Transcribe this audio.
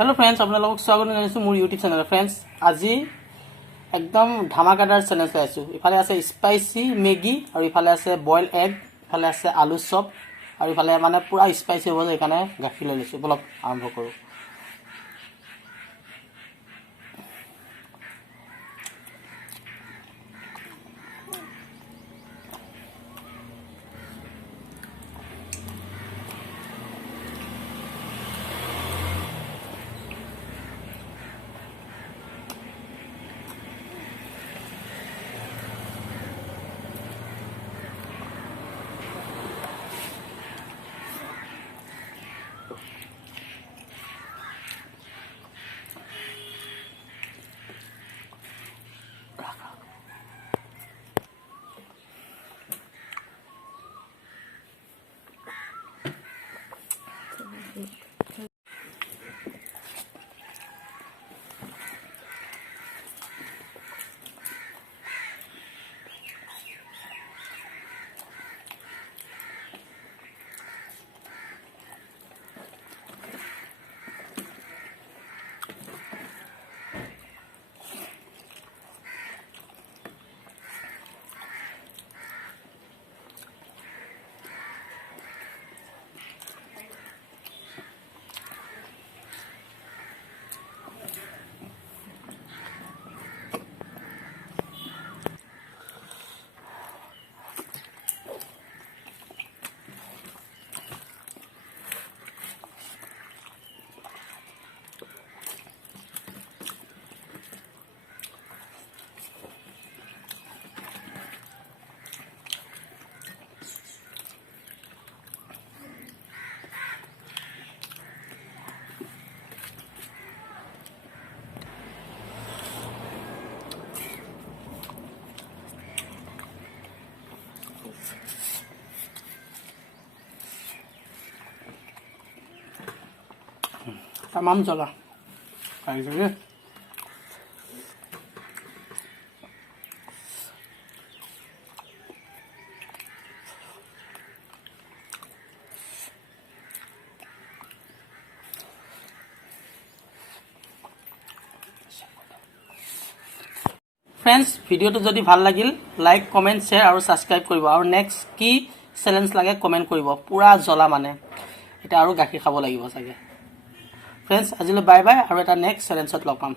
hello friends আপোনালোকক স্বাগত জনাইছো মোৰ ইউটিউব চেনেল फ्रेंड्स আজি একদম ধামাকাদাৰ চেলেঞ্জ লৈছো ইফালে আছে স্পাইসি মেগি আৰু ইফালে আছে বয়েল এগ ইফালে আছে আলু চপ আৰু ইফালে মানে পুৰা স্পাইসি হ'ব সেইকাৰণে গাখীৰ লৈ লৈছো বলক আৰম্ভ কৰো तमाम चला खाइए फ्रेंड्स भिडिओ तो जदि ভাল লাগিল लाइक कमेंट शेयर और सब्सक्राइब करिব और नेक्स्ट की चैलेंज लागे कमेंट करिব पूरा जला माने এটা আৰু গাখীৰ খাব লাগিব চাগে फ्रेंड्स আজিলৈ बाय बाय और এটা नेक्स्ट चैलेंजत লগ পাম